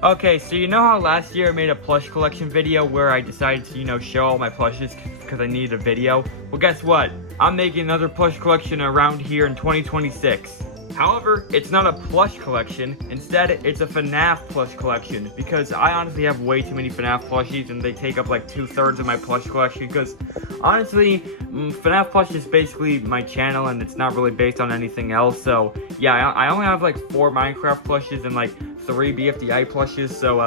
Okay, so you know how last year I made a plush collection video where I decided to, show all my plushes because I needed a video? Well, guess what? I'm making another plush collection around here in 2026. However, it's not a plush collection. Instead, it's a FNAF plush collection because I honestly have way too many FNAF plushies and they take up like 2/3 of my plush collection because honestly, FNAF plush is basically my channel and it's not really based on anything else. So yeah, I only have like 4 Minecraft plushes and like 3 BFDI plushes, so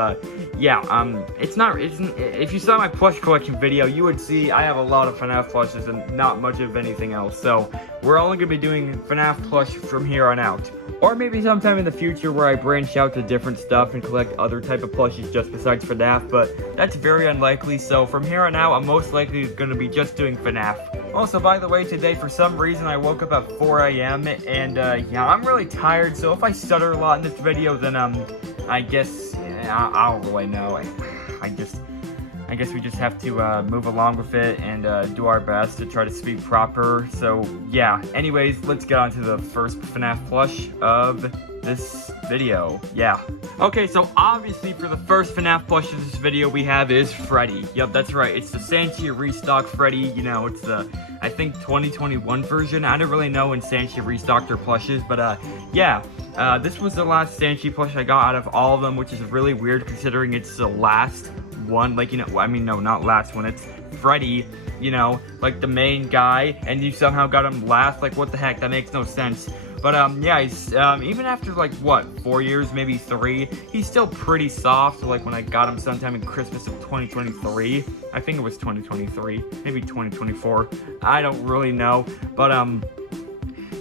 if you saw my plush collection video, you would see I have a lot of FNAF plushes and not much of anything else, so we're only going to be doing FNAF plush from here on out. Or maybe sometime in the future where I branch out to different stuff and collect other type of plushies just besides FNAF, but that's very unlikely, so from here on out, I'm most likely going to be just doing FNAF. Also, by the way, today, for some reason, I woke up at 4 a.m. and, yeah, I'm really tired, so if I stutter a lot in this video, then, I guess, I don't really know. I guess we just have to, move along with it and, do our best to try to speak proper. So, yeah. Anyways, let's get on to the first FNAF plush of this video. Yeah. Okay, so obviously for the first FNAF plush of this video we have is Freddy. Yep, that's right. It's the Sanchi restock Freddy. It's the, I think, 2021 version. I don't really know when Sanchi restocked their plushes, but yeah. This was the last Sanchi plush I got out of all of them, which is really weird considering it's the last one. Like, I mean, no, not last one. It's Freddy, like the main guy, and you somehow got him last. Like, what the heck? That makes no sense. But, yeah, he's, even after, like, what, 4 years, maybe 3, he's still pretty soft. Like, when I got him sometime in Christmas of 2023, I think it was 2023, maybe 2024, I don't really know, but,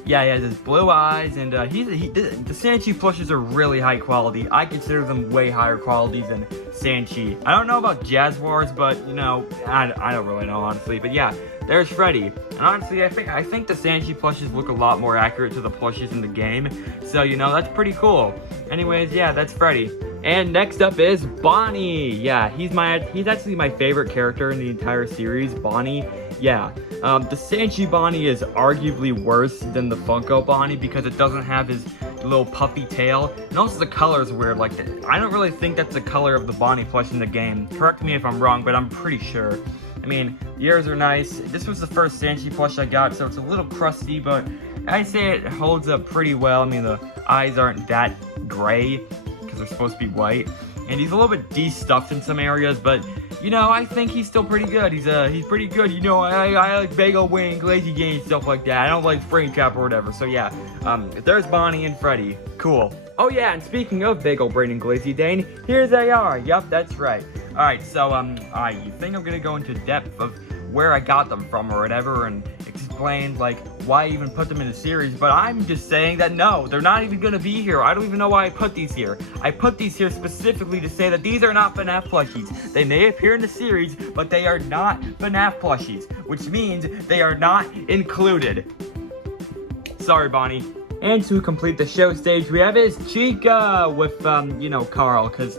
yeah, he has his blue eyes, and, the Sanchi plushes are really high quality. I consider them way higher quality than Sanchi. I don't know about Jaguars, but, I don't really know, honestly, but yeah. There's Freddy, and honestly, I think the Sanchi plushes look a lot more accurate to the plushes in the game, so, that's pretty cool. Anyways, yeah, that's Freddy. And next up is Bonnie. Yeah, he's actually my favorite character in the entire series, Bonnie. Yeah, the Sanchi Bonnie is arguably worse than the Funko Bonnie because it doesn't have his little puffy tail, and also the color is weird. Like, I don't really think that's the color of the Bonnie plush in the game. Correct me if I'm wrong, but I'm pretty sure. I mean, the ears are nice. This was the first Sanchi plush I got, so it's a little crusty, but I'd say it holds up pretty well. I mean, the eyes aren't that gray, because they're supposed to be white. And he's a little bit de-stuffed in some areas, but, I think he's still pretty good. He's pretty good. I like Bagel Wing, Lazy Game, stuff like that. I don't like Spring Trap or whatever, so yeah. There's Bonnie and Freddy. Cool. Oh yeah, and speaking of Bagel Brain and Glazy Dane, here's AR. Yup, that's right. Alright, so, you think I'm gonna go into depth of where I got them from or whatever and explain, like, why I even put them in the series, but I'm just saying that no, they're not even gonna be here. I don't even know why I put these here. I put these here specifically to say that these are not FNAF plushies. They may appear in the series, but they are not FNAF plushies, which means they are not included. Sorry, Bonnie. And to complete the show stage, we have his Chica with, Carl, because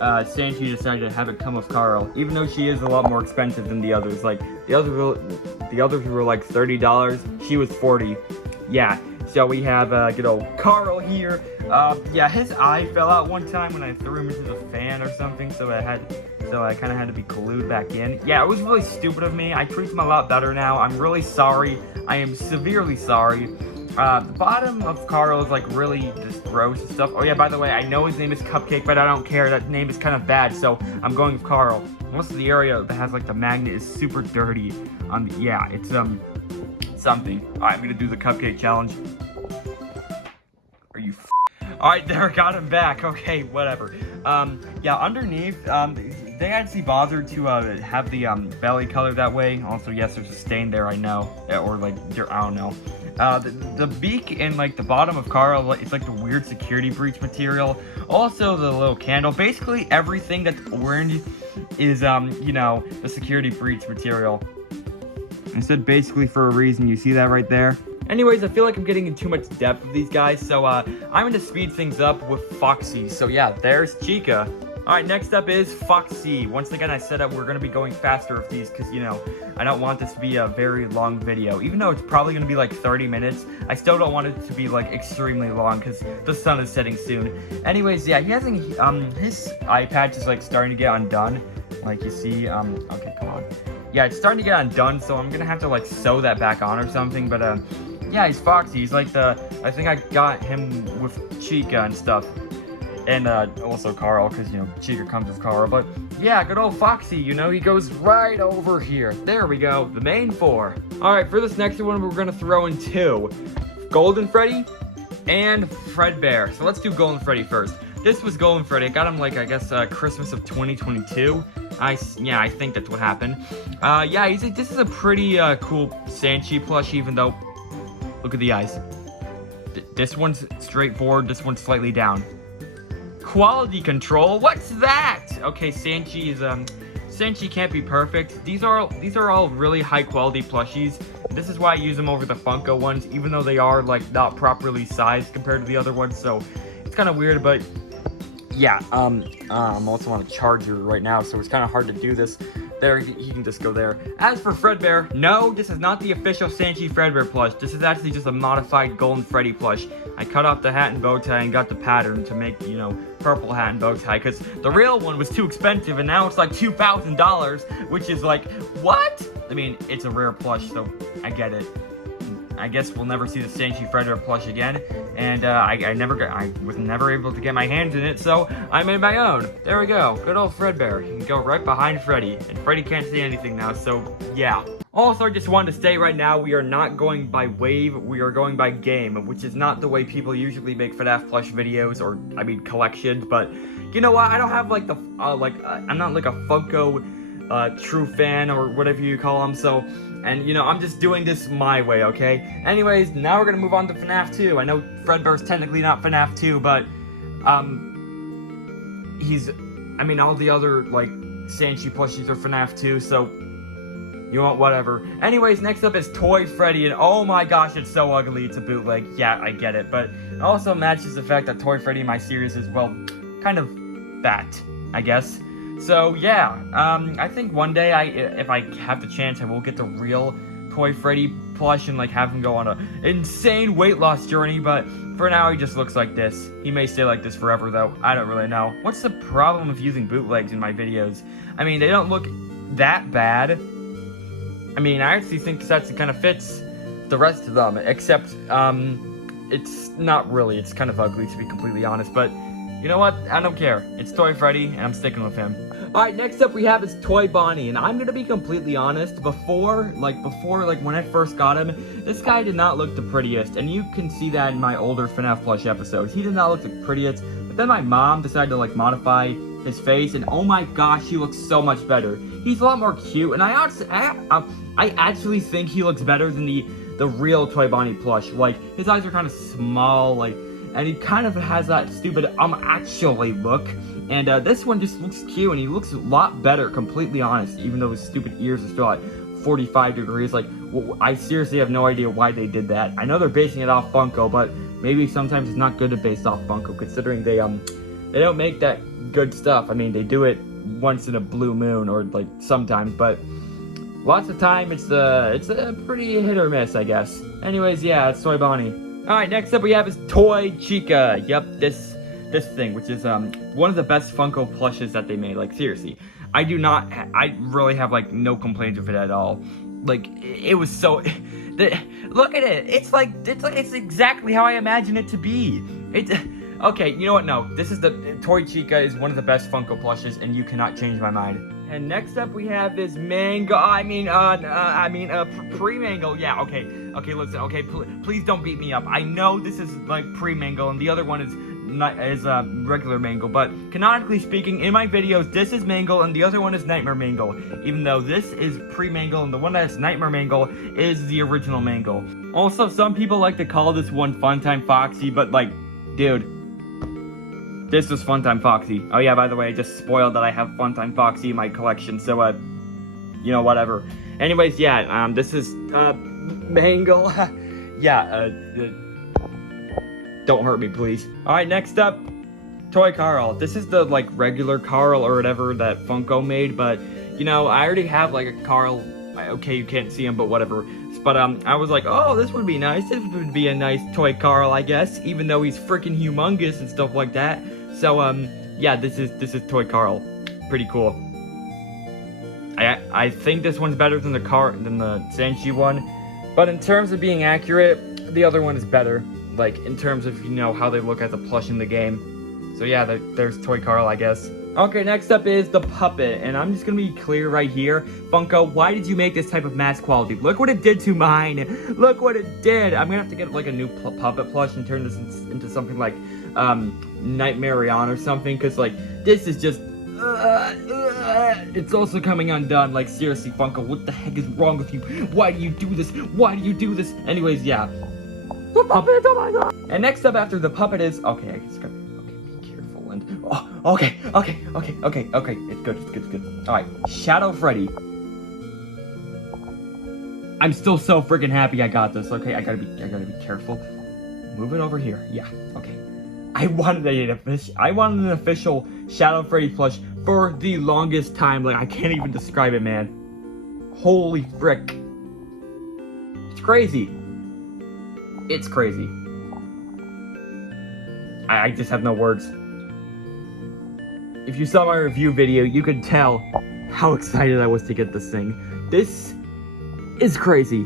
Sanchi decided to have it come with Carl, even though she is a lot more expensive than the others. Like, the others were like $30, she was $40. Yeah, so we have, good old Carl here. Yeah, his eye fell out one time when I threw him into the fan or something, so I kind of had to be glued back in. Yeah, it was really stupid of me. I treat him a lot better now. I'm really sorry. I am severely sorry. The bottom of Carl is like really just gross and stuff. Oh yeah, by the way, I know his name is Cupcake, but I don't care. That name is kind of bad, so I'm going with Carl. Most of the area that has like the magnet is super dirty. Yeah, it's something. Alright, I'm gonna do the Cupcake challenge. Are you Alright, there, got him back. Okay, whatever. Yeah, underneath, they actually bothered to have the belly color that way. Also, yes, there's a stain there, I know. Or like, I don't know. The beak and like the bottom of Carl, it's like the weird security breach material. Also the little candle. Basically everything that's orange is, the security breach material. I said basically for a reason. You see that right there? Anyways, I feel like I'm getting in too much depth with these guys, so I'm going to speed things up with Foxy. So yeah, there's Chica. Alright, next up is Foxy. Once again, I said we're going to be going faster with these because, you know, I don't want this to be a very long video. Even though it's probably going to be like 30 minutes, I still don't want it to be like extremely long because the sun is setting soon. Anyways, yeah, he hasn't, his eye patch is like starting to get undone. Like you see, okay, come on. Yeah, it's starting to get undone, so I'm going to have to like sew that back on or something, but, yeah, he's Foxy. He's like I think I got him with Chica and stuff. And also Carl, because, you know, Chica comes with Carl. But, yeah, good old Foxy, you know, he goes right over here. There we go, the main four. Alright, for this next one, we're going to throw in two. Golden Freddy and Fredbear. So let's do Golden Freddy first. This was Golden Freddy. I got him, like, I guess, Christmas of 2022. Yeah, I think that's what happened. Yeah, this is a pretty cool Sanchi plush, even though, look at the eyes. This one's straightforward, this one's slightly down. Quality control, what's that? Okay, Sanchi can't be perfect. These are all really high quality plushies. This is why I use them over the Funko ones, even though they are like not properly sized compared to the other ones. So it's kind of weird, but yeah. I'm also on a charger right now, so it's kind of hard to do this. There, he can just go there. As for Fredbear, no, this is not the official Sanchi Fredbear plush. This is actually just a modified Golden Freddy plush. I cut off the hat and bow tie and got the pattern to make, you know, purple hat and bow tie, because the real one was too expensive, and now it's like $2,000, which is like, what? I mean, it's a rare plush, so I get it. I guess we'll never see the Sanchi Fredbear plush again, and I was never able to get my hands in it, so I made my own. There we go, good old Fredbear. He can go right behind Freddy, and Freddy can't see anything now, so yeah. Also, I just wanted to say right now, we are not going by wave, we are going by game, which is not the way people usually make FNAF plush videos, or, I mean, collections, but you know what, I don't have, like, I'm not, like, a Funko, true fan, or whatever you call them, so, and, you know, I'm just doing this my way, okay? Anyways, now we're gonna move on to FNAF 2. I know Fredbear's technically not FNAF 2, but, I mean, all the other, like, Sanchi plushies are FNAF 2, so, you want whatever. Anyways, next up is Toy Freddy, and oh my gosh, it's so ugly, it's a bootleg. Yeah, I get it, but it also matches the fact that Toy Freddy in my series is, well, kind of fat, I guess. So, yeah, I think one day, if I have the chance, I will get the real Toy Freddy plush and, like, have him go on a insane weight loss journey, but for now, he just looks like this. He may stay like this forever, though. I don't really know. What's the problem with using bootlegs in my videos? I mean, they don't look that bad. I mean, I actually think this actually kind of fits the rest of them, except, it's not really. It's kind of ugly, to be completely honest, but you know what? I don't care. It's Toy Freddy, and I'm sticking with him. Alright, next up we have is Toy Bonnie, and I'm gonna be completely honest, before, when I first got him, this guy did not look the prettiest, and you can see that in my older FNAF plush episodes. He did not look the prettiest, but then my mom decided to, like, modify his face, and oh my gosh, he looks so much better. He's a lot more cute, and I actually think he looks better than the real Toy Bonnie plush. Like, his eyes are kind of small, like, and he kind of has that stupid actually look. And this one just looks cute, and he looks a lot better, completely honest, even though his stupid ears are still at 45 degrees. Like, I seriously have no idea why they did that. I know they're basing it off Funko, but maybe sometimes it's not good to base off Funko, considering they don't make that good stuff. I mean, they do it once in a blue moon, or like sometimes, but lots of time it's a pretty hit or miss, I guess. Anyways, yeah, it's Toy Bonnie. Alright, next up we have is Toy Chica. Yep, this thing, which is one of the best Funko plushes that they made. Like, seriously, I really have, like, no complaints with it at all. Like, it was so look at it. It's exactly how I imagine it to be. Okay, you know what? No, Toy Chica is one of the best Funko plushes, and you cannot change my mind. And next up we have is Mango. Pre-Mango. Yeah, okay, listen, okay, please don't beat me up. I know this is like pre-Mango, and the other one is regular Mango, but canonically speaking, in my videos, this is Mango, and the other one is Nightmare Mango. Even though this is pre-Mango, and the one that's Nightmare Mango is the original Mango. Also, some people like to call this one Funtime Foxy, but like, dude, this was Funtime Foxy. Oh yeah, by the way, I just spoiled that I have Funtime Foxy in my collection, so, you know, whatever. Anyways, yeah, this is, Mango. Yeah, don't hurt me, please. Alright, next up, Toy Carl. This is the, like, regular Carl or whatever that Funko made, but, you know, I already have, like, a Carl. Okay, you can't see him, but whatever. But, I was like, oh, this would be nice. This would be a nice Toy Carl, I guess, even though he's freaking humongous and stuff like that. So, yeah, this is Toy Carl. Pretty cool. I think this one's better than the Sanchi one, but in terms of being accurate, the other one is better. Like, in terms of, you know, how they look as a plush in the game. So yeah, there's Toy Carl, I guess. Okay, next up is the puppet, and I'm just gonna be clear right here. Funko, why did you make this type of mask quality? Look what it did to mine. Look what it did. I'm gonna have to get like a new puppet plush and turn this into something like Nightmare on or something, because like this is just it's also coming undone. Like, seriously, Funko, what the heck is wrong with you? Why do you do this? Why do you do this? Anyways, yeah. The puppet, oh my god. And next up after the puppet is, okay, I just got, okay, be careful and, oh, okay. It's good. All right, Shadow Freddy. I'm still so freaking happy I got this. Okay, I gotta be careful. Move it over here. Yeah, okay. I wanted an official Shadow Freddy plush for the longest time. Like, I can't even describe it, man. Holy frick. It's crazy. It's crazy. I just have no words. If you saw my review video, you could tell how excited I was to get this thing. This is crazy.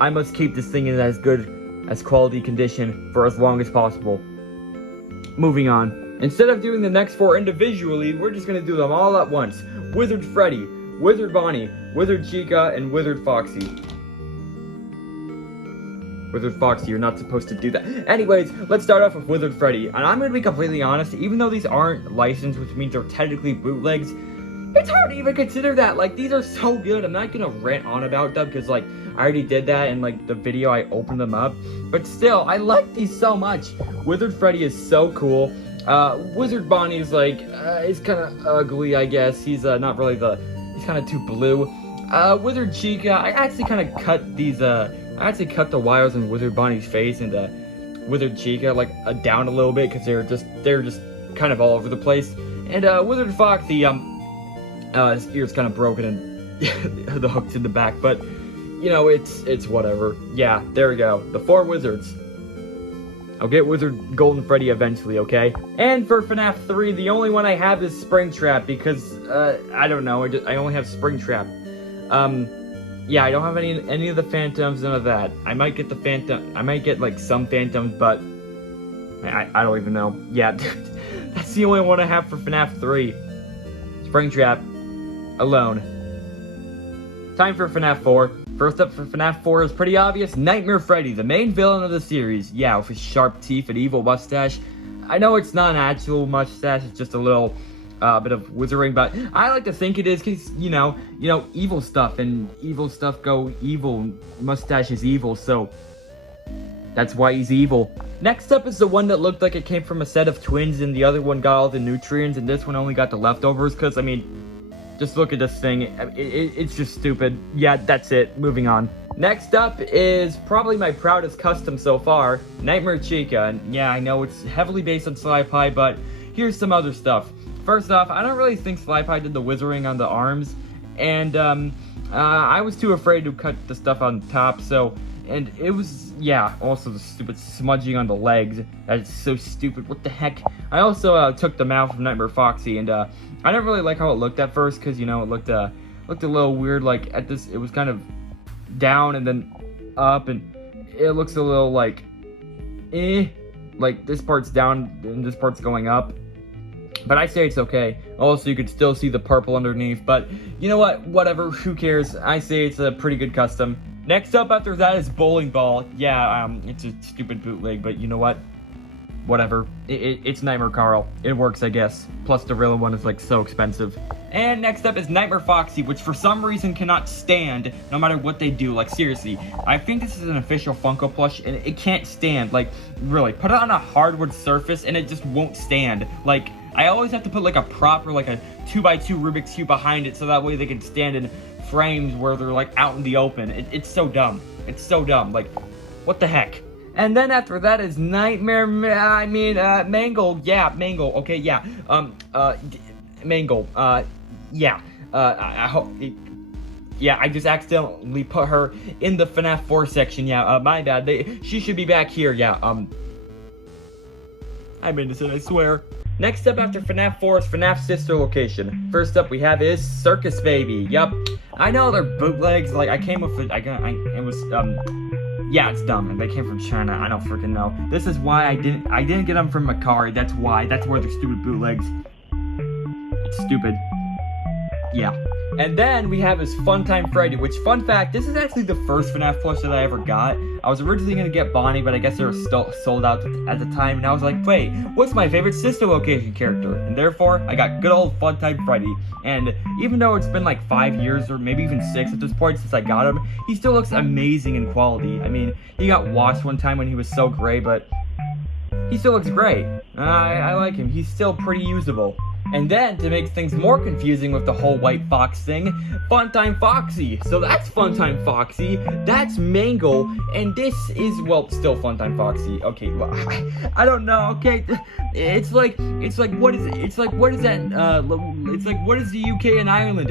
I must keep this thing in as good as quality condition for as long as possible. Moving on. Instead of doing the next 4 individually, we're just gonna do them all at once. Withered Freddy, Withered Bonnie, Withered Chica, and Withered Foxy. Withered Foxy, you're not supposed to do that. Anyways, let's start off with Withered Freddy. And I'm gonna be completely honest, even though these aren't licensed, which means they're technically bootlegs, it's hard to even consider that. Like, these are so good. I'm not gonna rant on about them because, like, I already did that in, like, the video I opened them up. But still, I like these so much. Withered Freddy is so cool. Withered Bonnie is, like, he's kind of ugly, I guess. He's not really he's kind of too blue. Withered Chica, I actually kind of cut these, I actually cut the wires on Withered Bonnie's face and Withered Chica, like, down a little bit because they're just kind of all over the place. And, Withered Foxy, his ear's kind of broken and the hook's in the back, but, you know, it's whatever. Yeah, there we go. The 4 wizards. I'll get Withered Golden Freddy eventually, okay? And for FNAF 3, the only one I have is Springtrap because, I don't know, I only have Springtrap. Yeah, I don't have any of the Phantoms, none of that. I might get the Phantom, I might get, like, some Phantoms, but I don't even know. Yeah, that's the only one I have for FNAF 3. Springtrap. Alone. Time for FNAF 4. First up for FNAF 4 is pretty obvious. Nightmare Freddy, the main villain of the series. Yeah, with his sharp teeth and evil mustache. I know it's not an actual mustache, it's just a little bit of wizarding, but I like to think it is because, you know, evil stuff and evil stuff go evil. Mustache is evil, so that's why he's evil. Next up is the one that looked like it came from a set of twins and the other one got all the nutrients and this one only got the leftovers because, I mean, just look at this thing. It's just stupid. Yeah, that's it. Moving on. Next up is probably my proudest custom so far, Nightmare Chica. And yeah, I know it's heavily based on Sly Pie, but here's some other stuff. First off, I don't really think Sly Pie did the wizarding on the arms. And I was too afraid to cut the stuff on top, so... And it was, yeah, also the stupid smudging on the legs. That's so stupid. What the heck? I also took the mouth from Nightmare Foxy, and I didn't really like how it looked at first, because, you know, it looked a little weird. Like, at this, it was kind of down and then up, and it looks a little like, like this part's down and this part's going up. But I say it's okay. Also, you could still see the purple underneath, but you know what? Whatever, who cares? I say it's a pretty good custom. Next up after that is Bowling Ball. Yeah, it's a stupid bootleg, but you know what? Whatever. It's Nightmare Carl. It works, I guess. Plus the real one is, like, so expensive. And next up is Nightmare Foxy, which for some reason cannot stand no matter what they do. Like, seriously. I think this is an official Funko plush, and it can't stand. Like, really. Put it on a hardwood surface, and it just won't stand. Like, I always have to put, like, a prop or, like, a 2x2 Rubik's Cube behind it so that way they can stand in frames where they're, like, out in the open. It's so dumb. It's so dumb. Like, what the heck? And then after that is Nightmare, Mangle, yeah, Mangle, okay, yeah, Mangle, yeah, I hope, yeah, I just accidentally put her in the FNAF 4 section, yeah, my bad, she should be back here, yeah, I'm innocent, I swear. Next up after FNAF 4 is FNAF's sister location. First up we have is Circus Baby, yup. I know they're bootlegs, like, I came with it, yeah, it's dumb, and they came from China, I don't freaking know. This is why I didn't get them from Macari, that's why they're stupid bootlegs. It's stupid. Yeah. And then we have his Funtime Freddy, which, fun fact, this is actually the first FNAF plush that I ever got. I was originally gonna get Bonnie, but I guess they were still sold out at the time, and I was like, wait, what's my favorite sister location character? And therefore, I got good old Funtime Freddy. And even though it's been like 5 years, or maybe even 6 at this point since I got him, he still looks amazing in quality. I mean, he got washed one time when he was so gray, but he still looks great. I like him, he's still pretty usable. And then, to make things more confusing with the whole white fox thing, Funtime Foxy. So that's Funtime Foxy, that's Mangle, and this is, well, still Funtime Foxy. Okay, well, I don't know, okay? It's like, what is the UK and Ireland?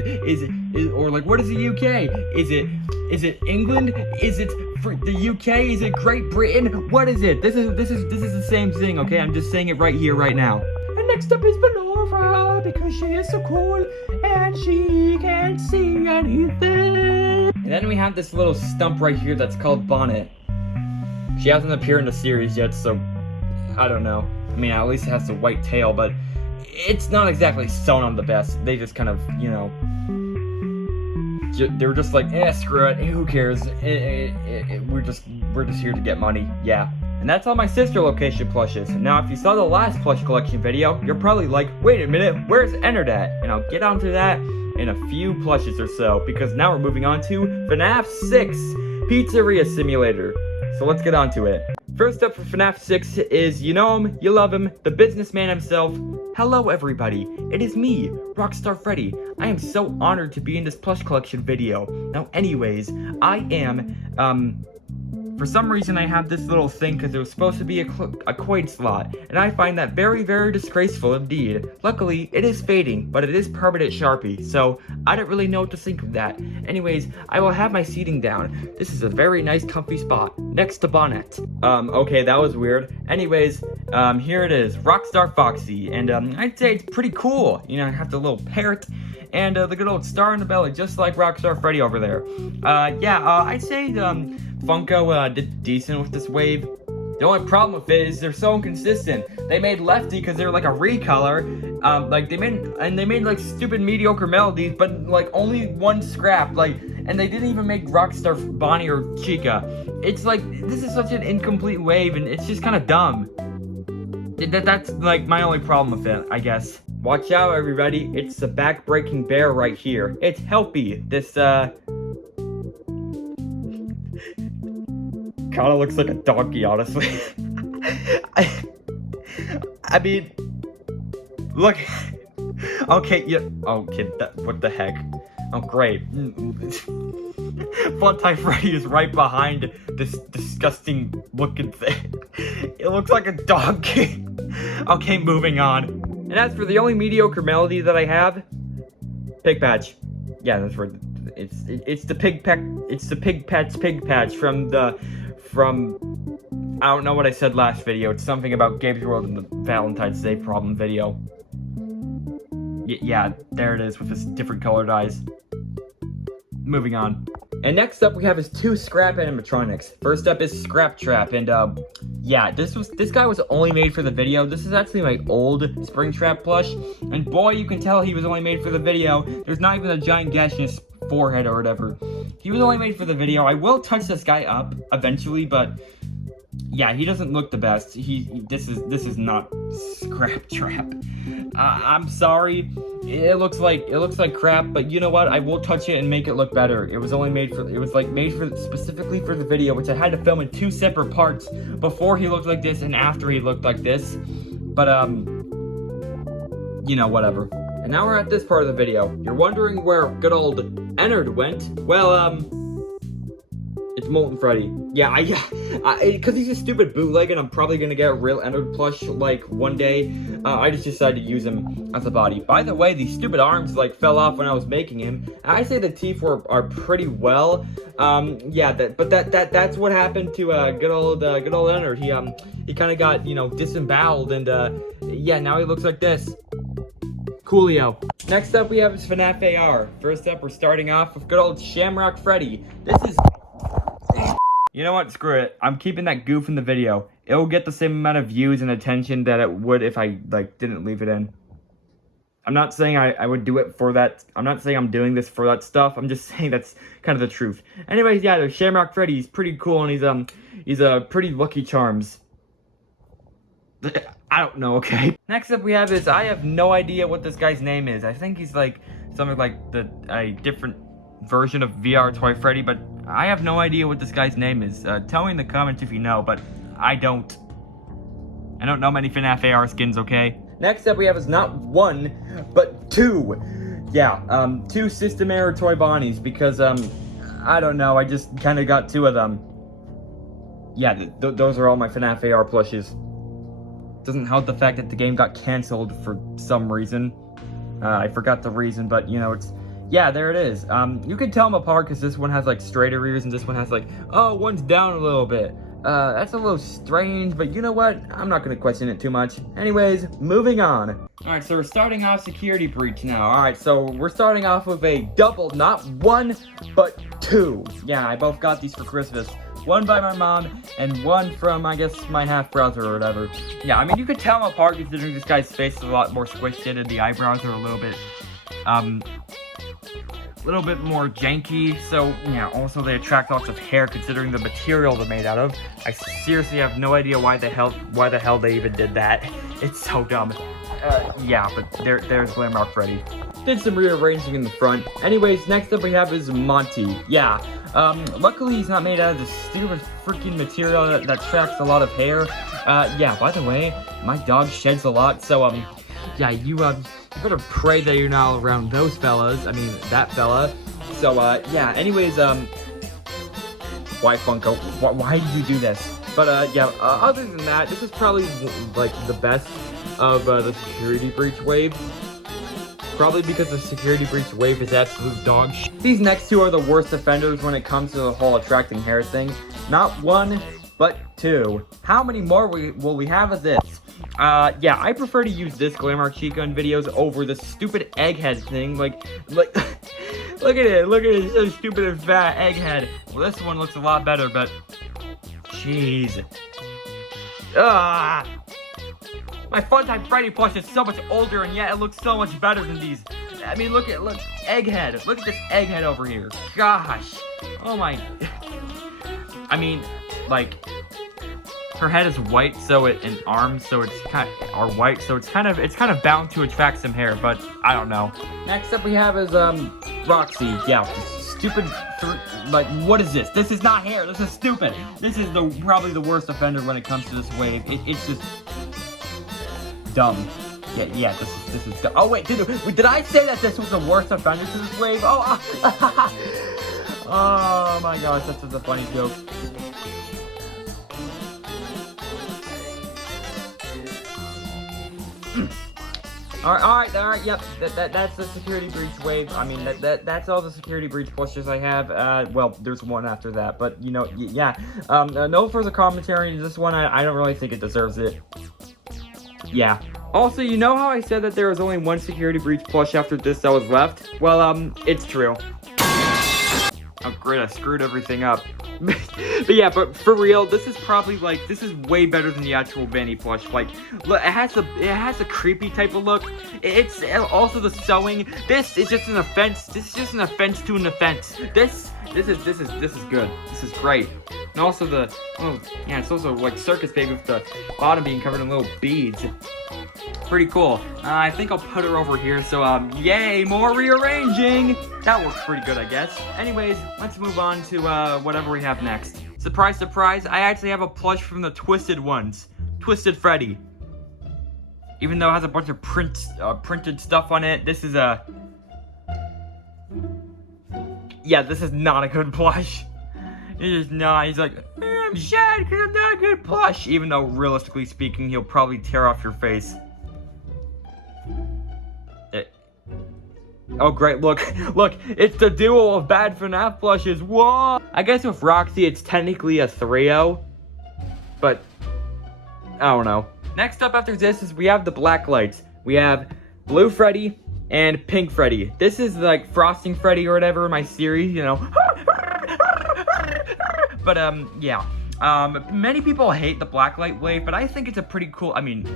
What is the UK? Is it England? Is it the UK? Is it Great Britain? What is it? This is the same thing, okay? I'm just saying it right here, right now. And next up is Benora, because she is so cool, and she can't see anything. And then we have this little stump right here that's called Bonnet. She hasn't appeared in the series yet, so I don't know. I mean, at least it has the white tail, but it's not exactly sewn on the best. They just kind of, you know, they were just like, screw it, who cares? We're just here to get money, yeah. And that's all my sister location plushes. Now, if you saw the last plush collection video, you're probably like, wait a minute, where's Entered at? And I'll get onto that in a few plushes or so, because now we're moving on to FNAF 6 Pizzeria Simulator. So let's get on to it. First up for FNAF 6 is, you know him, you love him, the businessman himself. Hello everybody, it is me, Rockstar Freddy. I am so honored to be in this plush collection video. Now anyways, I am, for some reason I have this little thing because it was supposed to be a coin slot, and I find that very, very disgraceful indeed. Luckily, it is fading, but it is permanent Sharpie, so I don't really know what to think of that. Anyways, I will have my seating down. This is a very nice comfy spot, next to Bonnet. Okay, that was weird. Anyways, here it is, Rockstar Foxy, and I'd say it's pretty cool. You know, I have the little parrot, and the good old star in the belly, just like Rockstar Freddy over there. I'd say, Funko did decent with this wave. The only problem with it is they're so inconsistent. They made Lefty because they're like a recolor. They made like stupid mediocre melodies, but like only one scrap. And they didn't even make Rockstar Bonnie or Chica. It's like, this is such an incomplete wave, and it's just kind of dumb. That's like my only problem with it, I guess. Watch out, everybody. It's the back-breaking bear right here. It's Helpy. This kind of looks like a donkey, honestly. I mean, look. Okay, yeah. Okay, what the heck? Oh, great. Funtime Freddy is right behind this disgusting looking thing. It looks like a donkey. Okay, moving on. And as for the only mediocre melody that I have, Pig Patch. Yeah, that's where it's the Pig Patch from I don't know what I said last video. It's something about Gabe's World and the Valentine's Day problem video. Yeah, there it is with his different colored eyes. Moving on. And next up we have his 2 scrap animatronics. First up is Scrap Trap, and yeah, this guy was only made for the video. This is actually my old Springtrap plush, and boy, you can tell he was only made for the video. There's not even a giant gash in his forehead or whatever. He was only made for the video. I will touch this guy up eventually, but yeah, he doesn't look the best. This is not Scrap Trap. I'm sorry. It looks like crap, but you know what? I will touch it and make it look better. It was made specifically for the video, which I had to film in 2 separate parts before he looked like this and after he looked like this. But you know, whatever. And now we're at this part of the video. You're wondering where good old Entered went? Well, It's Molten Freddy. Yeah, because he's a stupid bootleg, and I'm probably gonna get a real Ender plush like one day. I just decided to use him as a body. By the way, these stupid arms like fell off when I was making him. I say the teeth are pretty well. Yeah, that's what happened to good old Ender. He kind of got, you know, disemboweled, and yeah, now he looks like this. Coolio. Next up we have is FNAF AR. First up, we're starting off with good old Shamrock Freddy. This is... You know what? Screw it. I'm keeping that goof in the video. It'll get the same amount of views and attention that it would if I, like, didn't leave it in. I'm not saying I would do it for that. I'm not saying I'm doing this for that stuff. I'm just saying that's kind of the truth. Anyways, yeah, there's Shamrock Freddy. He's pretty cool, and he's pretty Lucky Charms. I don't know, okay? Next up we have is, I have no idea what this guy's name is. I think he's like something like a different version of VR Toy Freddy, but I have no idea what this guy's name is. Tell me in the comments if you know, but I don't know many FNAF AR skins, okay? Next up we have is not one, but two. Yeah, two System Error Toy Bonnies, because, I don't know, I just kind of got two of them. Yeah, those are all my FNAF AR plushes. Doesn't help the fact that the game got canceled for some reason. I forgot the reason, but you know, it's... Yeah, there it is. You can tell them apart because this one has like straighter ears and this one has like, oh, one's down a little bit. That's a little strange, but you know what? I'm not going to question it too much. Anyways, moving on. Alright, so we're starting off Security Breach now. Alright, so we're starting off with a double, not one, but two. Yeah, I both got these for Christmas. One by my mom, and one from, I guess, my half-brother or whatever. Yeah, I mean, you could tell them apart considering this guy's face is a lot more squished in, and the eyebrows are a little bit more janky. So, yeah, also they attract lots of hair considering the material they're made out of. I seriously have no idea why the hell they even did that. It's so dumb. Yeah, but there's Glamrock Freddy. Did some rearranging in the front. Anyways, next up we have is Monty. Yeah. Luckily he's not made out of this stupid freaking material that tracks a lot of hair. Yeah, by the way, my dog sheds a lot, so, yeah, you better pray that you're not around those fellas. I mean, that fella. So, yeah, anyways, why, Funko? Why did you do this? But, yeah, other than that, this is probably, like, the best of, the Security Breach wave. Probably because the Security Breach wave is absolute dog shit. These next two are the worst offenders when it comes to the whole attracting hair thing. Not one, but two. How many more will we have of this? Yeah, I prefer to use this Glamour Cheat Gun videos over the stupid egghead thing. Like, look at it, it's so stupid and fat egghead. Well, this one looks a lot better, but, jeez. My Funtime Freddy plush is so much older, and yet it looks so much better than these. I mean, look, egghead. Look at this egghead over here. Gosh. Oh my. I mean, like, her head is white, and arms, so it's are white, so it's kind of bound to attract some hair, but I don't know. Next up we have is Roxy. Yeah, stupid. Like, what is this? This is not hair. This is stupid. This is probably the worst offender when it comes to this wave. It's just dumb. Yeah, this is dumb. Oh wait, did I say that this was the worst offender to this wave? Oh, oh my gosh, that's such a funny joke. Alright, yep, that's the Security Breach wave. I mean, that's all the Security Breach plushes I have. Well, there's one after that, but, you know, yeah. No further commentary. This one, I don't really think it deserves it. Yeah. Also, you know how I said that there was only one Security Breach plush after this that was left? Well, it's true. Oh, great, I screwed everything up. But yeah, but for real, this is probably, like, this is way better than the actual Vanny plush. Like, look, it has a creepy type of look. It's also the sewing. This is just an offense. This is just an offense to an offense. This is good. This is great. And also yeah, it's also like Circus Baby with the bottom being covered in little beads. Pretty cool. I think I'll put her over here, so, yay, more rearranging! That works pretty good, I guess. Anyways, let's move on to, whatever we have next. Surprise, surprise, I actually have a plush from the Twisted ones. Twisted Freddy. Even though it has a bunch of printed stuff on it, this is yeah, this is not a good plush. He's just not. He's like, I'm sad because I'm not a good plush. Even though, realistically speaking, he'll probably tear off your face. Oh, great. Look, it's the duo of bad FNAF plushes. Whoa. I guess with Roxy, it's technically a 3-0. But, I don't know. Next up after this is we have the black lights. We have Blue Freddy and Pink Freddy. This is like Frosting Freddy or whatever in my series, you know. But, yeah. Many people hate the black light wave, but I think it's a pretty cool, I mean,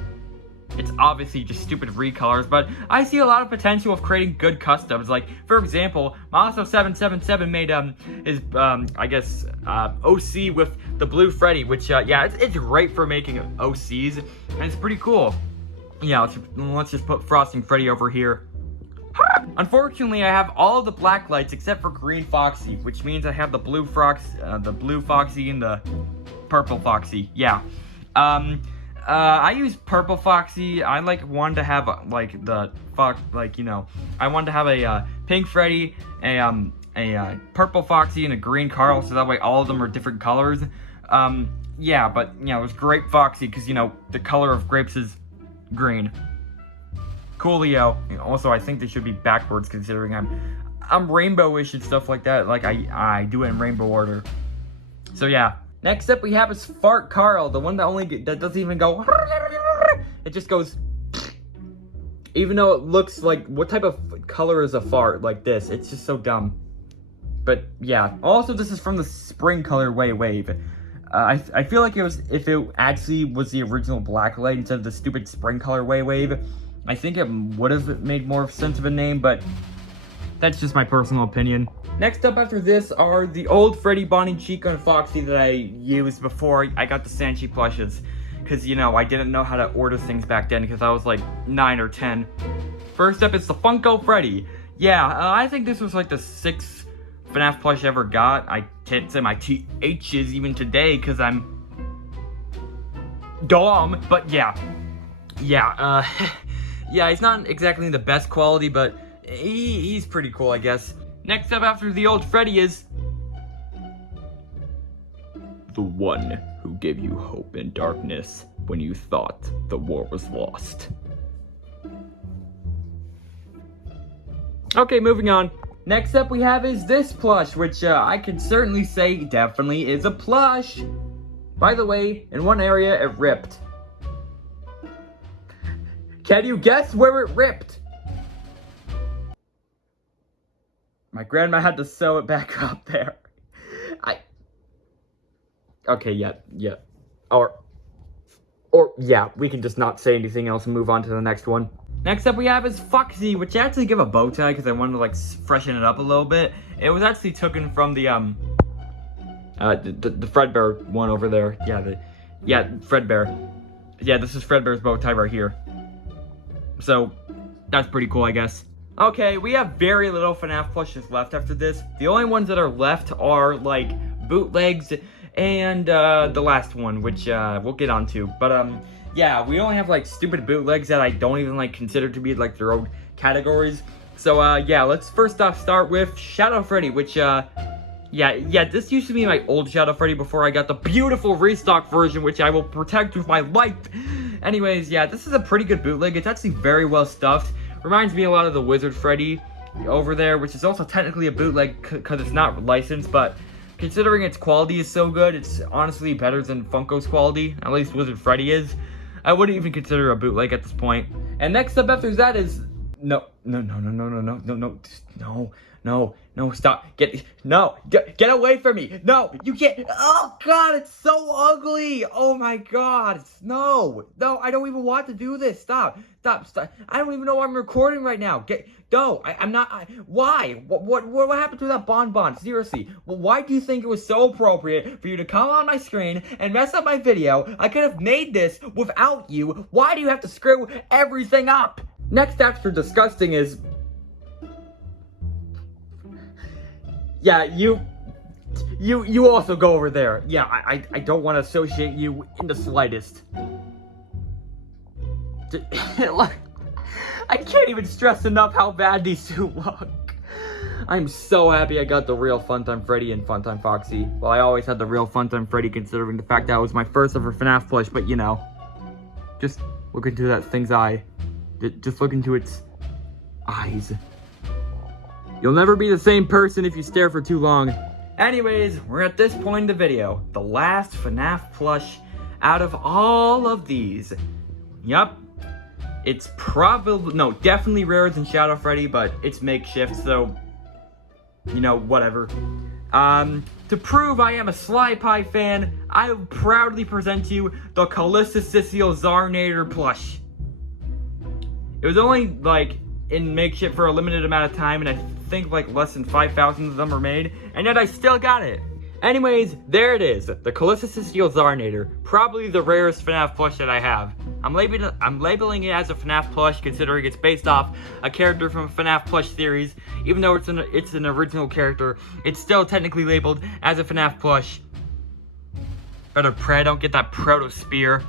it's obviously just stupid recolors, but I see a lot of potential of creating good customs. Like, for example, Maso777 made, his, I guess, OC with the Blue Freddy, which, yeah, it's great for making OCs, and it's pretty cool. Yeah, let's just put Frosting Freddy over here. Unfortunately, I have all of the black lights except for Green Foxy, which means I have the Blue Foxy and the Purple Foxy. Yeah. I use Purple Foxy. I wanted to have like the fox, like, you know, I wanted to have a Pink Freddy, a Purple Foxy, and a Green Carl, so that way all of them are different colors. Yeah, but you know, it was Grape Foxy because, you know, the color of grapes is green. Coolio. Also, I think they should be backwards considering I'm rainbowish and stuff like that. Like I do it in rainbow order. So yeah. Next up we have is Fart Carl, the one that doesn't even go. It just goes. Even though it looks like, what type of color is a fart like this? It's just so dumb. But yeah. Also, this is from the Spring Colorway Wave. I feel like if it actually was the original black light instead of the stupid Spring Colorway Wave, I think it would have made more sense of a name, but that's just my personal opinion. Next up after this are the old Freddy, Bonnie, Chica, and Foxy that I used before I got the Sanchi plushes. Because, you know, I didn't know how to order things back then because I was like 9 or 10. First up is the Funko Freddy. Yeah, I think this was like the 6th FNAF plush I ever got. I can't say my THs even today because I'm dumb. But yeah. Yeah, yeah, he's not exactly the best quality, but he's pretty cool, I guess. Next up after the old Freddy is the one who gave you hope in darkness when you thought the war was lost. Okay, moving on. Next up we have is this plush, which I can certainly say definitely is a plush. By the way, in one area it ripped. Can you guess where it ripped? My grandma had to sew it back up there. Okay, yeah. Or, yeah, we can just not say anything else and move on to the next one. Next up we have is Foxy, which I actually give a bow tie because I wanted to, like, freshen it up a little bit. It was actually taken from the Fredbear one over there. Yeah, Fredbear. Yeah, this is Fredbear's bow tie right here. So, that's pretty cool, I guess. Okay, we have very little FNAF plushes left after this. The only ones that are left are, like, bootlegs and, the last one, which, we'll get onto. But, yeah, we only have, like, stupid bootlegs that I don't even, like, consider to be, like, their own categories. So, yeah, let's first off start with Shadow Freddy, which, yeah, this used to be my old Shadow Freddy before I got the beautiful restock version, which I will protect with my life. Anyways, yeah, this is a pretty good bootleg. It's actually very well stuffed. Reminds me a lot of the Withered Freddy over there, which is also technically a bootleg because it's not licensed, but considering its quality is so good, it's honestly better than Funko's quality. At least Withered Freddy is. I wouldn't even consider a bootleg at this point. And next up after that is no, stop. Get away from me. No, you can't. Oh God, it's so ugly. Oh my God. No, I don't even want to do this. Stop. I don't even know I'm recording right now. I'm not. Why? What happened to that bonbon? Seriously. Why do you think it was so appropriate for you to come on my screen and mess up my video? I could have made this without you. Why do you have to screw everything up? Next after disgusting is... Yeah, you also go over there. Yeah, I don't want to associate you in the slightest. Look, I can't even stress enough how bad these two look. I'm so happy I got the real Funtime Freddy and Funtime Foxy. Well, I always had the real Funtime Freddy considering the fact that it was my first ever FNAF plush, but you know. Just look into that thing's eye. Just look into its eyes. You'll never be the same person if you stare for too long. Anyways, we're at this point in the video. The last FNAF plush out of all of these. Yup. It's probably, no, definitely rarer than Shadow Freddy, but it's makeshift, so, you know, whatever. To prove I am a Sly Pie fan, I will proudly present to you the Calista Sicil Zarnator plush. It was only, like, in makeshift for a limited amount of time, and I think, like, less than 5,000 of them were made, and yet I still got it. Anyways, there it is, the Calista Sicil Zarnator, probably the rarest FNAF plush that I have. I'm labeling it as a FNAF plush considering it's based off a character from a FNAF plush series. Even though it's an original character, it's still technically labeled as a FNAF plush. Better pray I don't get that proto spear.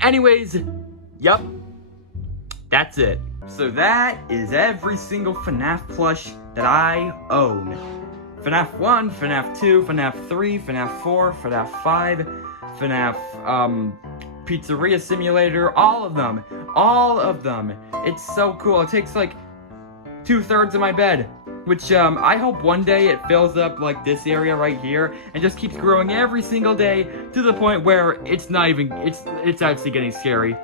Anyways, yup, that's it. So that is every single FNAF plush that I own. FNAF 1, FNAF 2, FNAF 3, FNAF 4, FNAF 5, FNAF, Pizzeria Simulator, all of them. All of them. It's so cool. It takes like 2/3 of my bed, which I hope one day it fills up like this area right here and just keeps growing every single day to the point where it's not even, it's actually getting scary.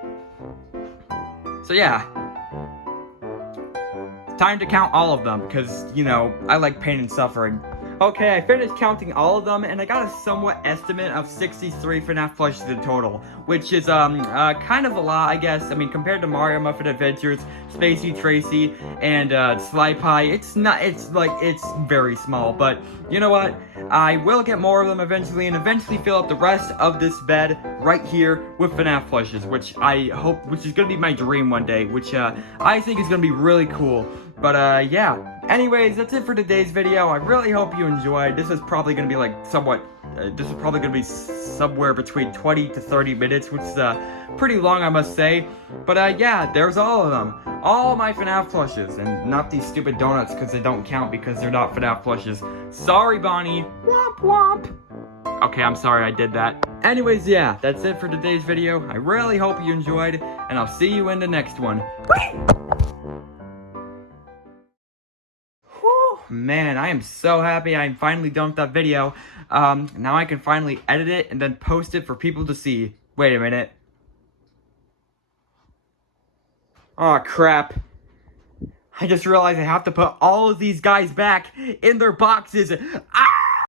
So yeah. Time to count all of them, because, you know, I like pain and suffering. Okay, I finished counting all of them, and I got a somewhat estimate of 63 FNAF plushes in total, which is, kind of a lot, I guess. I mean, compared to Mario Muffin Adventures, Spacey Tracy, and, Sly Pie, it's very small, but, you know what? I will get more of them eventually, and eventually fill up the rest of this bed right here with FNAF plushes, which is gonna be my dream one day, which, I think is gonna be really cool. But, yeah. Anyways, that's it for today's video. I really hope you enjoyed. This is probably going to be, like, this is probably going to be somewhere between 20 to 30 minutes, which is, pretty long, I must say. But, yeah, there's all of them. All my FNAF plushes. And not these stupid donuts, because they don't count because they're not FNAF plushes. Sorry, Bonnie. Womp womp. Okay, I'm sorry I did that. Anyways, yeah, that's it for today's video. I really hope you enjoyed, and I'll see you in the next one. Man, I am so happy I'm finally done with that video. Now I can finally edit it and then post it for people to see. Wait a minute. Oh crap. I just realized I have to put all of these guys back in their boxes.